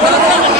Na lang